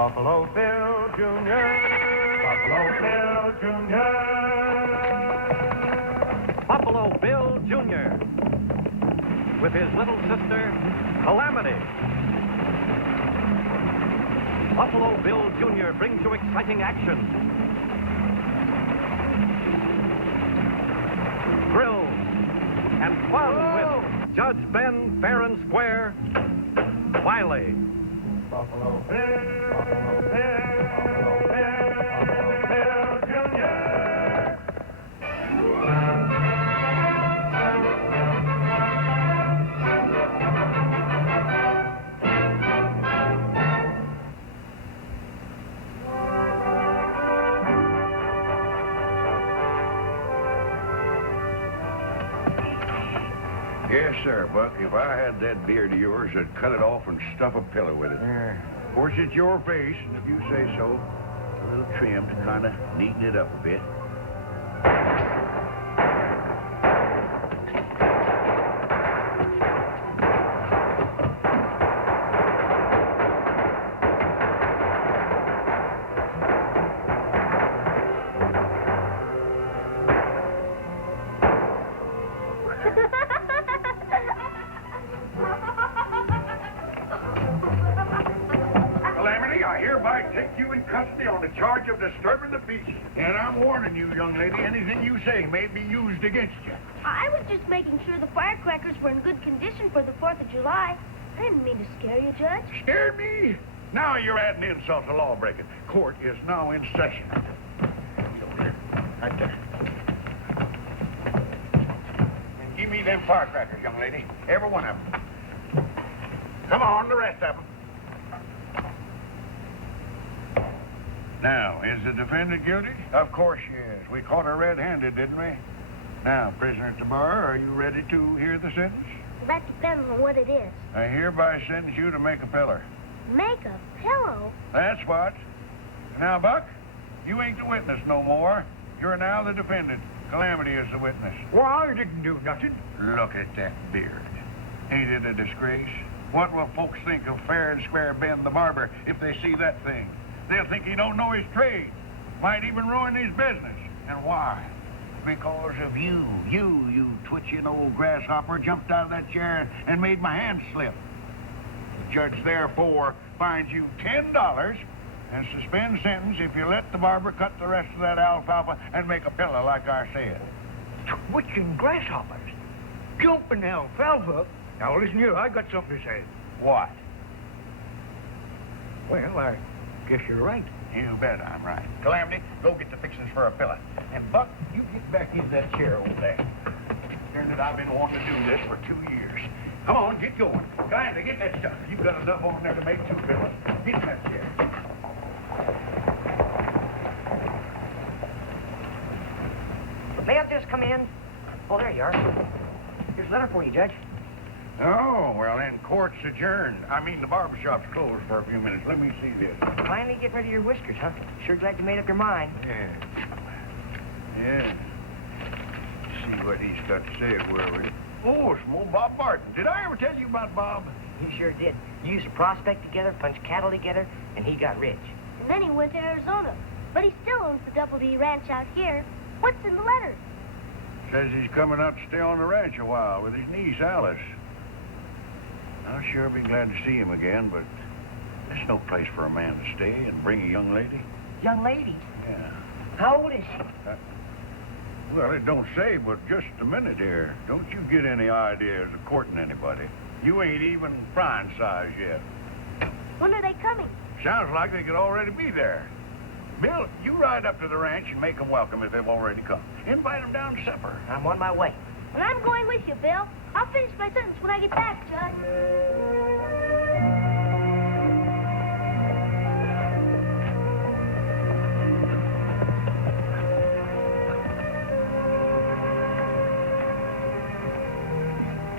Buffalo Bill Jr. Buffalo Bill Jr. Buffalo Bill Jr. with his little sister, Calamity. Buffalo Bill Jr. brings you exciting action, thrills, and fun with Judge Ben fair and square, Wiley. Buffalo Bill, Buffalo Bill, Buffalo Bill, Buffalo Bill Jr. Yes, sir, Buck. If I had that beard of yours, I'd cut it off and stuff a pillow with it. Of course, it's your face, and if you say so, a little trim to kind of neaten it up a bit. Calamity, I hereby take you in custody on the charge of disturbing the peace. And I'm warning you, young lady, anything you say may be used against you. I was just making sure the firecrackers were in good condition for the 4th of July. I didn't mean to scare you, Judge. Scared me? Now you're adding insult to law-breaking. Court is now in session. Right there. And give me them firecrackers, young lady. Every one of them. Come on, the rest of them. Now, is the defendant guilty? Of course she is. We caught her red-handed, didn't we? Now, prisoner at the bar, are you ready to hear the sentence? That depends on what it is. I hereby sentence you to make a pillar. Make a pillow? That's what. Now, Buck, you ain't the witness no more. You're now the defendant. Calamity is the witness. Well, I didn't do nothing. Look at that beard. Ain't it a disgrace? What will folks think of fair and square Ben the barber if they see that thing? They'll think he don't know his trade. Might even ruin his business. And why? Because of you. You twitching old grasshopper, jumped out of that chair and made my hand slip. The judge, therefore, fines you $10 and suspends sentence if you let the barber cut the rest of that alfalfa and make a pillow like I said. Twitching grasshoppers. Jumping alfalfa. Now, listen here, I got something to say. What? Well, I guess you're right. You bet I'm right. Calamity, go get the fixings for a pillow. And Buck, you get back in that chair over there. Darn it, I've been wanting to do this for 2 years. Come on, get going. Calamity, get that stuff. You've got enough on there to make 2 pillows. Get in that chair. May I just come in? Oh, there you are. Here's a letter for you, Judge. Oh, well, then court's adjourned. I mean, the barber shop's closed for a few minutes. Let me see this. Finally getting rid of your whiskers, huh? Sure glad you made up your mind. Yeah. See what he's got to say, will we? Oh, it's old Bob Barton. Did I ever tell you about Bob? You sure did. You used to prospect together, punch cattle together, and he got rich. And then he went to Arizona. But he still owns the Double D Ranch out here. What's in the letter? Says he's coming out to stay on the ranch a while with his niece, Alice. I'll sure be glad to see him again, but there's no place for a man to stay and bring a young lady. Young lady? Yeah. How old is she? Well, it don't say, but just a minute here. Don't you get any ideas of courting anybody. You ain't even frying size yet. When are they coming? Sounds like they could already be there. Bill, you ride up to the ranch and make them welcome if they've already come. Invite them down to supper. I'm on my way. And I'm going with you, Bill. I'll finish my sentence when I get back, Judge.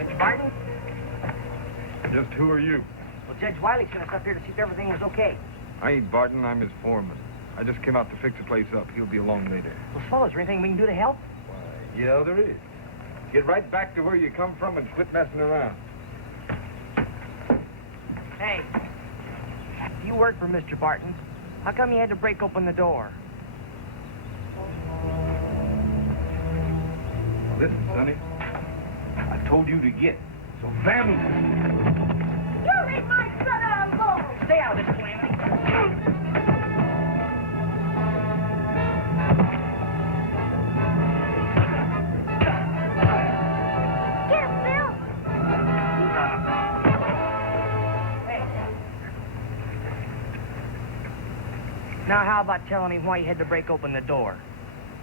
Mr. Barton? Just who are you? Well, Judge Wiley sent us up here to see if everything was okay. I ain't Barton, I'm his foreman. I just came out to fix the place up. He'll be along later. Well, fellas, is there anything we can do to help? Why, yeah, there is. Get right back to where you come from and quit messing around. Hey, you work for Mr. Barton. How come you had to break open the door? Listen, Sonny. I told you to get. So family. You leave my son alone! Stay out of this, Calamity. Get him, Bill! Now, how about telling me why you had to break open the door?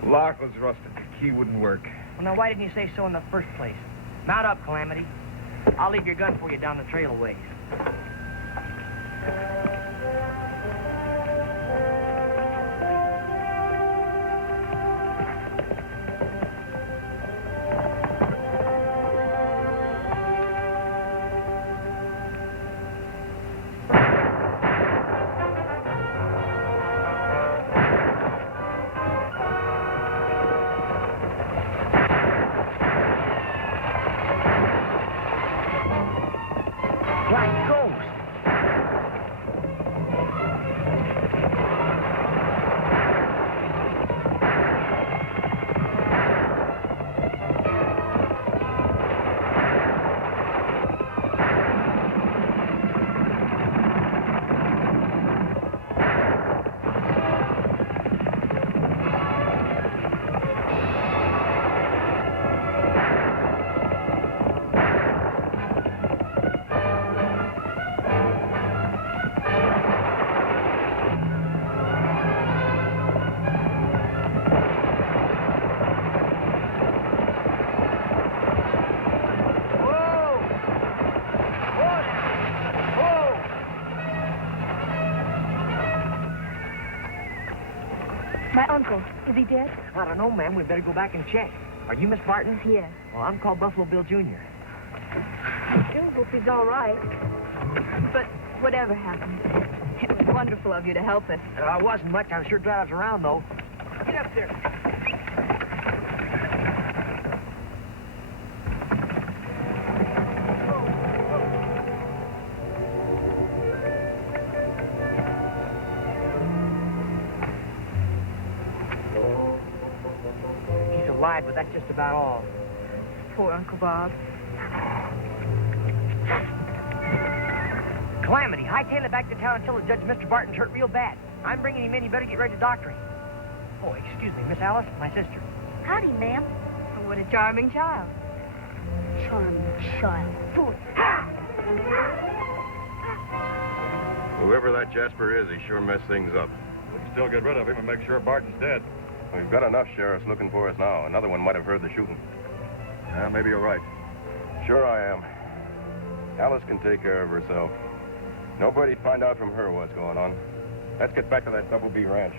Lock was rusted. The key wouldn't work. Well, now, why didn't you say so in the first place? Mount up, Calamity. I'll leave your gun for you down the trail a ways. Black ghost. My uncle, is he dead? I don't know, ma'am. We better go back and check. Are you Miss Barton? Yes. Well, I'm called Buffalo Bill Jr. I still hope he's all right. But whatever happened, it was wonderful of you to help us. I wasn't much. I'm sure glad I was around, though. Get up there. He's alive, but that's just about all. Poor Uncle Bob. Calamity, hightail it back to town and tell the judge Mr. Barton's hurt real bad. I'm bringing him in. You better get ready to doctor him. Oh, excuse me, Miss Alice, my sister. Howdy, ma'am. Oh, what a charming child. Charming child. Fool. Whoever that Jasper is, he sure messed things up. We can still get rid of him and make sure Barton's dead. We've got enough sheriffs looking for us now. Another one might have heard the shooting. Yeah, maybe you're right. Sure I am. Alice can take care of herself. Nobody'd find out from her what's going on. Let's get back to that Double B ranch.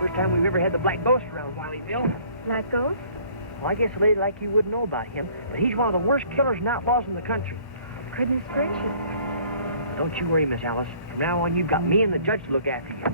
First time we've ever had the Black Ghost around, Wiley Bill. Black Ghost? Well, I guess a lady like you wouldn't know about him, but he's one of the worst killers and outlaws in the country. Goodness gracious. Don't you worry, Miss Alice. From now on, you've got me and the judge to look after you.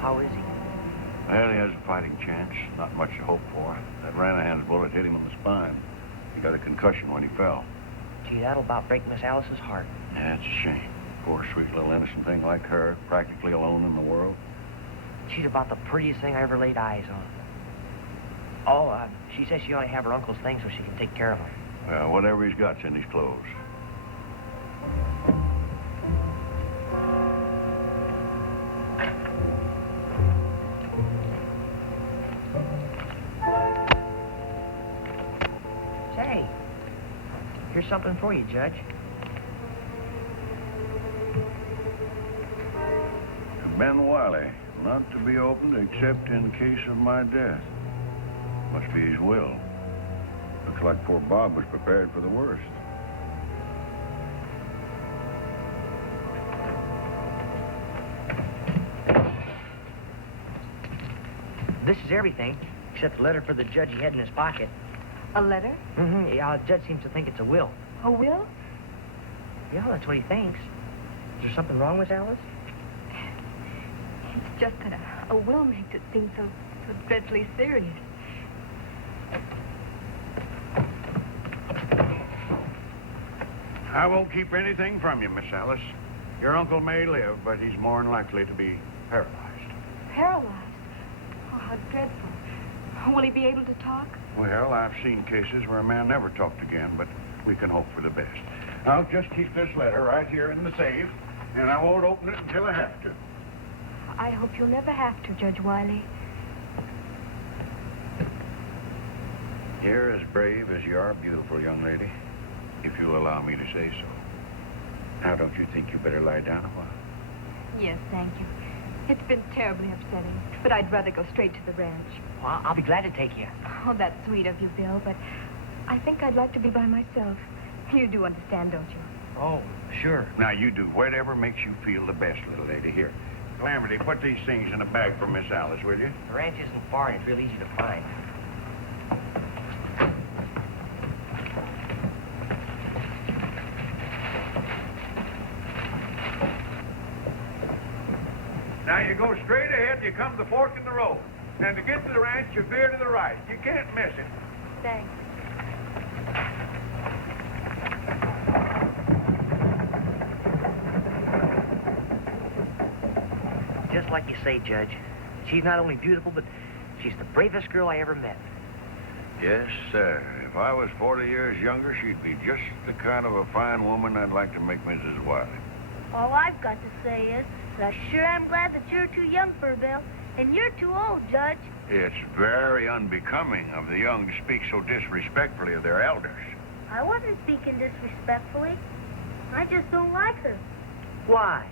How is he? Well, he has a fighting chance. Not much to hope for. That Ranahan's bullet hit him in the spine. He got a concussion when he fell. Gee, that'll about break Miss Alice's heart. Yeah, it's a shame. Poor, sweet little innocent thing like her, practically alone in the world. She's about the prettiest thing I ever laid eyes on. Oh, she says she ought to have her uncle's thing so she can take care of him. Well, whatever he's got's in his clothes. Say, here's something for you, Judge. To Ben Wiley, not to be opened except in case of my death. Must be his will. Looks like poor Bob was prepared for the worst. This is everything. except the letter for the judge he had in his pocket. A letter? Mm-hmm. Yeah, the judge seems to think it's a will. A will? Yeah, that's what he thinks. Is there something wrong, Miss Alice? It's just that a will makes it seem so dreadfully serious. I won't keep anything from you, Miss Alice. Your uncle may live, but he's more than likely to be paralyzed. Paralyzed? Oh, how dreadful. Will he be able to talk? Well, I've seen cases where a man never talked again, but we can hope for the best. I'll just keep this letter right here in the safe, and I won't open it until I have to. I hope you'll never have to, Judge Wiley. You're as brave as you are beautiful, young lady, if you'll allow me to say so. Now, don't you think you better lie down a while? Yes, thank you. It's been terribly upsetting, but I'd rather go straight to the ranch. Well, I'll be glad to take you. Oh, that's sweet of you, Bill, but I think I'd like to be by myself. You do understand, don't you? Oh, sure. Now, you do whatever makes you feel the best, little lady. Here, Calamity, put these things in a bag for Miss Alice, will you? The ranch isn't far, and it's real easy to find. Now, you go straight ahead, you come to the fork in the road. And to get to the ranch, you veer to the right. You can't miss it. Thanks. Just like you say, Judge. She's not only beautiful, but she's the bravest girl I ever met. Yes, sir. If I was 40 years younger, she'd be just the kind of a fine woman I'd like to make Mrs. Wiley. All I've got to say is, I sure am glad that you're too young for a bill, and you're too old, Judge. It's very unbecoming of the young to speak so disrespectfully of their elders. I wasn't speaking disrespectfully. I just don't like her. Why?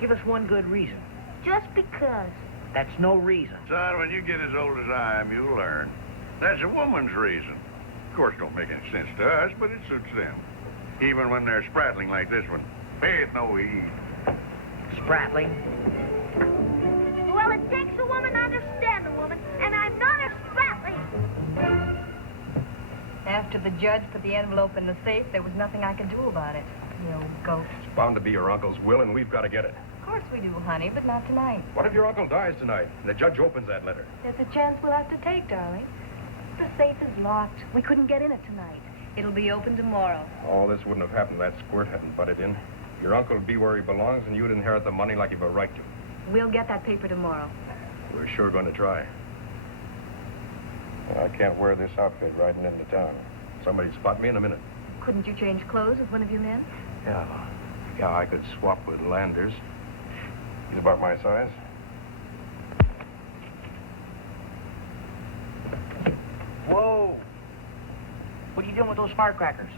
Give us one good reason. Just because. That's no reason. Son, when you get as old as I am, you'll learn. That's a woman's reason. Of course, it don't make any sense to us, but it suits them. Even when they're sprattling like this one. Faith no heed. Sprattling? Well, it takes a woman to understand a woman, and I'm not a spratling. After the judge put the envelope in the safe, there was nothing I could do about it. You old goat. It's bound to be your uncle's will, and we've got to get it. Of course we do, honey, but not tonight. What if your uncle dies tonight, and the judge opens that letter? There's a chance we'll have to take, darling. The safe is locked. We couldn't get in it tonight. It'll be open tomorrow. All this wouldn't have happened if that squirt hadn't butted in. Your uncle would be where he belongs, and you'd inherit the money like you've a right to. We'll get that paper tomorrow. We're sure going to try. Well, I can't wear this outfit riding into town. Somebody'd spot me in a minute. Couldn't you change clothes with one of your men? Yeah, I could swap with Landers. He's about my size. Whoa! What are you doing with those firecrackers?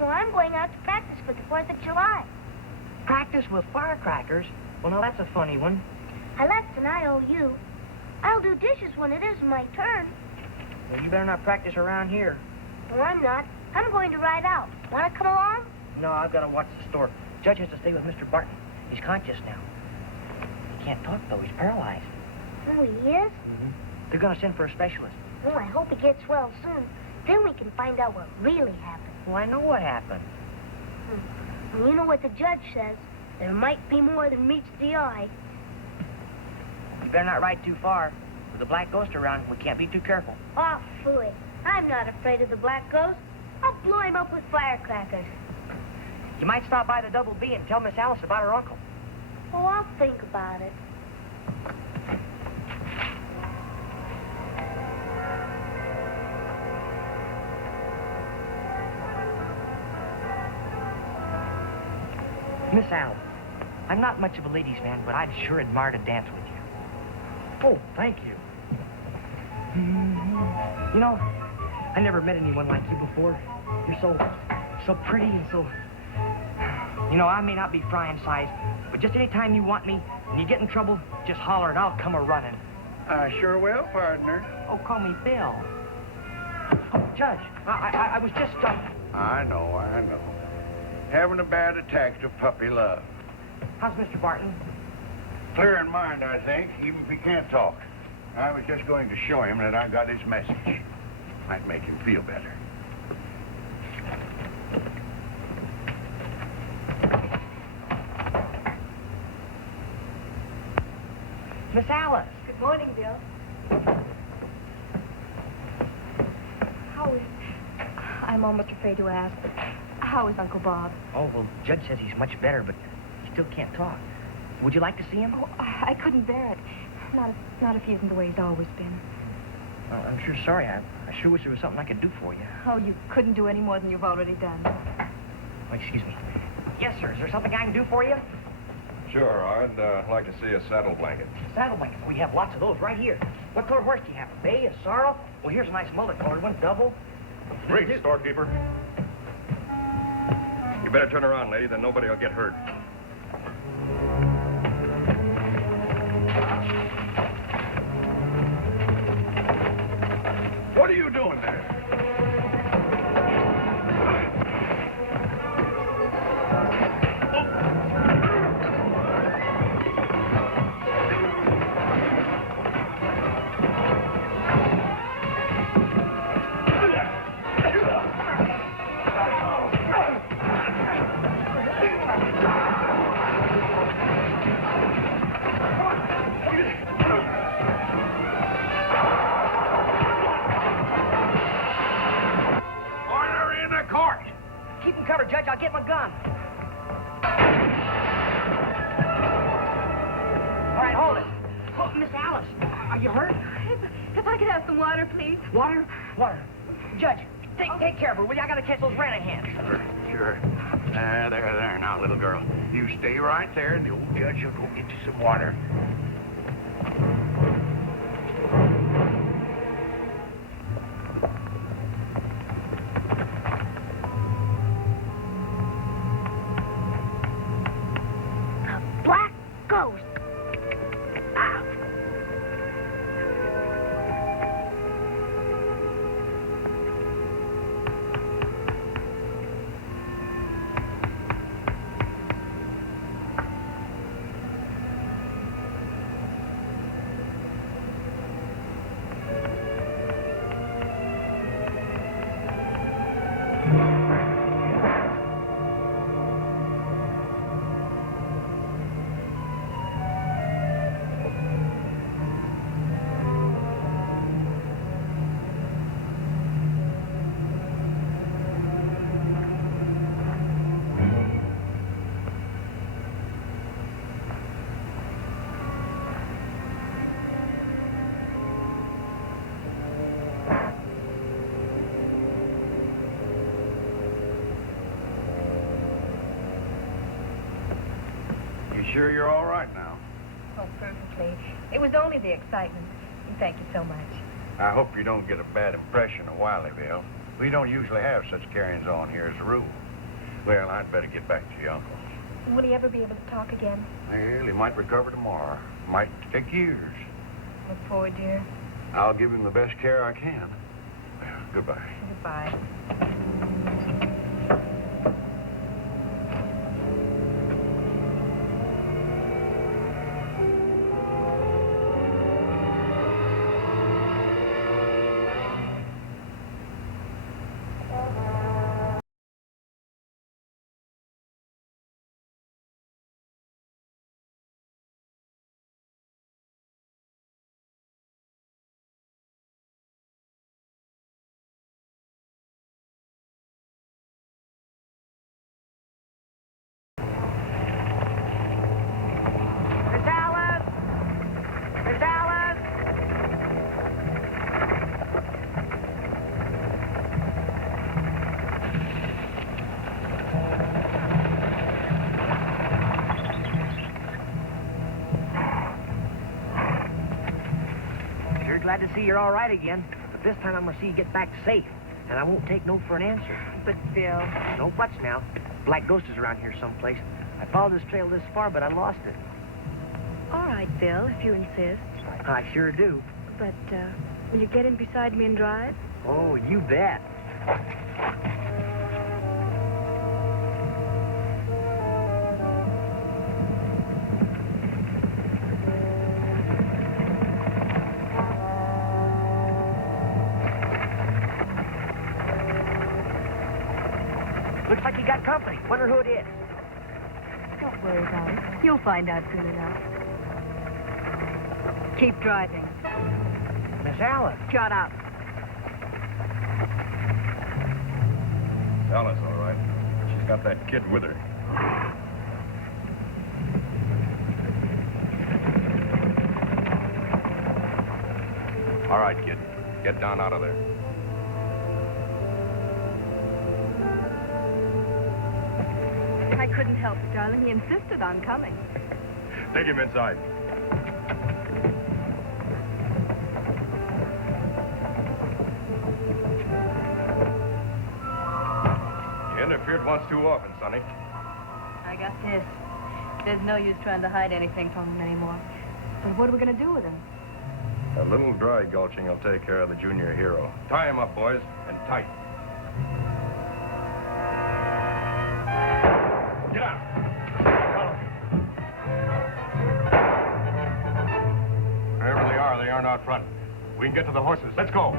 Well, I'm going out to practice for the 4th of July. Practice with firecrackers? Well, now that's a funny one. I left an IOU. I'll do dishes when it is my turn. Well, you better not practice around here. Well, I'm not. I'm going to ride out. Want to come along? No, I've got to watch the store. Judge has to stay with Mr. Barton. He's conscious now. He can't talk, though. He's paralyzed. Oh, he is? Mm-hmm. They're going to send for a specialist. Oh, I hope he gets well soon. Then we can find out what really happened. Well, I know what happened. And you know what the judge says. There might be more than meets the eye. You better not ride too far. With the black ghost around, we can't be too careful. Oh, fooey. I'm not afraid of the black ghost. I'll blow him up with firecrackers. You might stop by the Double B and tell Miss Alice about her uncle. Oh, I'll think about it. Miss Alice, I'm not much of a ladies' man, but I'd sure admire to dance with you. Oh, thank you. You know, I never met anyone like you before. You're so pretty and so... You know, I may not be frying size, but just any time you want me and you get in trouble, just holler and I'll come a-running. I sure will, partner. Oh, call me Bill. Oh, Judge, I was just... I know. Having a bad attack of puppy love. How's Mr. Barton? Clear in mind, I think, even if he can't talk. I was just going to show him that I got his message. Might make him feel better. Miss Alice. Good morning, Bill. How is... I'm almost afraid to ask, but how is Uncle Bob? Oh, well, Judge says he's much better, but he still can't talk. Would you like to see him? Oh, I couldn't bear it. Not if he isn't the way he's always been. Well, I'm sure sorry. I sure wish there was something I could do for you. Oh, you couldn't do any more than you've already done. Oh, excuse me. Yes, sir. Is there something I can do for you? Sure, I'd like to see a saddle blanket. Saddle blankets. We have lots of those right here. What color horse do you have? A bay, a sorrel? Well, here's a nice mullet-colored one, double. Great, storekeeper. You better turn around, lady, then nobody will get hurt. What are you doing there? Keep him covered, Judge. I'll get my gun. All right, hold it. Oh, Miss Alice, are you hurt? If I could have some water, please. Water? Water. Judge, take care of her, will you? I gotta catch those Branagans. Sure. There, now, little girl. You stay right there, and the old judge will go get you some water. Black ghost. Ah. You sure you're all right now? Oh, perfectly. It was only the excitement. Thank you so much. I hope you don't get a bad impression of Wileyville. We don't usually have such carryings on here as a rule. Well, I'd better get back to your uncle. Will he ever be able to talk again? Well, he might recover tomorrow. Might take years. Oh, poor dear. I'll give him the best care I can. Well, goodbye. Goodbye. Miss Alice! Miss Alice! Sure glad to see you're all right again. But this time I'm going to see you get back safe. And I won't take no for an answer. But, Bill... No buts now. Black ghost is around here someplace. I followed this trail this far, but I lost it. All right, Bill, if you insist. I sure do. But, will you get in beside me and drive? Oh, you bet. Looks like you got company. Wonder who it is. Don't worry about it. You'll find out soon enough. Keep driving. Miss Alice. Shut up. Alice, all right. She's got that kid with her. All right, kid. Get down out of there. I couldn't help it, darling. He insisted on coming. Take him inside. You interfered once too often, Sonny. I got this. There's no use trying to hide anything from him anymore. But what are we going to do with him? A little dry gulching will take care of the junior hero. Tie him up, boys, and tight. Get out! Wherever they aren't out front. We can get to the horses. Let's go.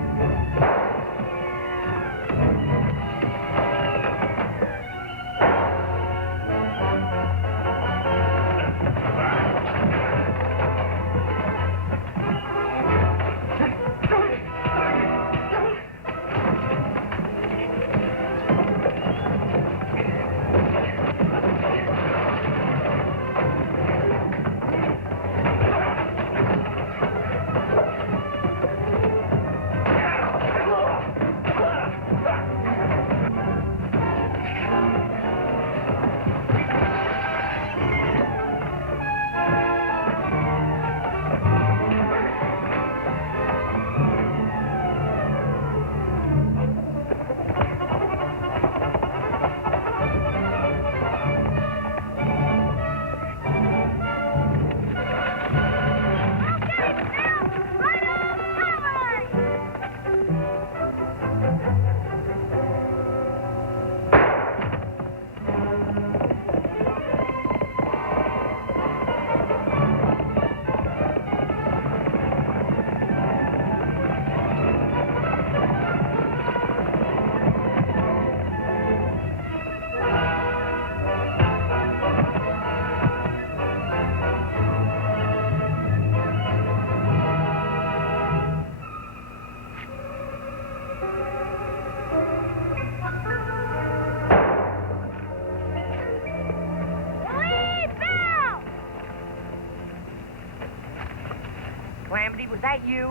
Calamity, was that you?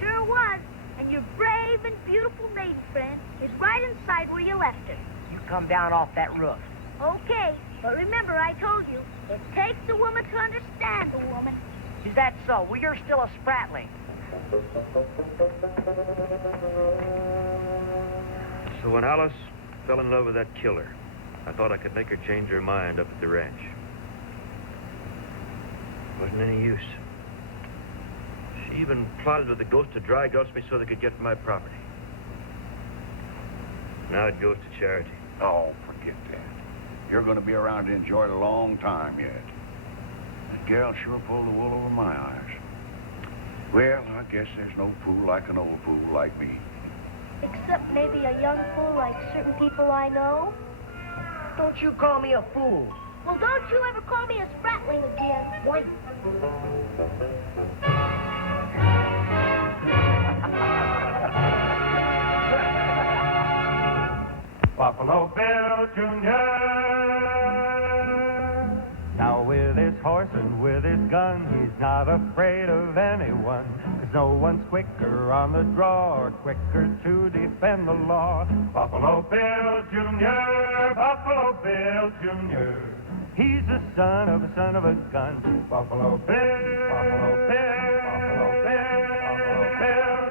Sure was. And your brave and beautiful lady friend is right inside where you left her. You come down off that roof. Okay, but remember I told you, it takes a woman to understand a woman. Is that so? Well, you're still a spratling. So when Alice fell in love with that killer, I thought I could make her change her mind up at the ranch. Wasn't any use. She even plotted with the ghost to dry gulch me so they could get my property. Now it goes to charity. Oh, forget that. You're going to be around to enjoy it a long time yet. That gal sure pulled the wool over my eyes. Well, I guess there's no fool like an old fool like me. Except maybe a young fool like certain people I know. Don't you call me a fool. Well, don't you ever call me a spratling again. What? Buffalo Bill Jr. Now with his horse and with his gun, he's not afraid of anyone. 'Cause no one's quicker on the draw or quicker to defend the law. Buffalo Bill Jr., Buffalo Bill Jr. He's the son of a gun. Buffalo Bill, Buffalo Bill, Buffalo Bill, Buffalo Bill.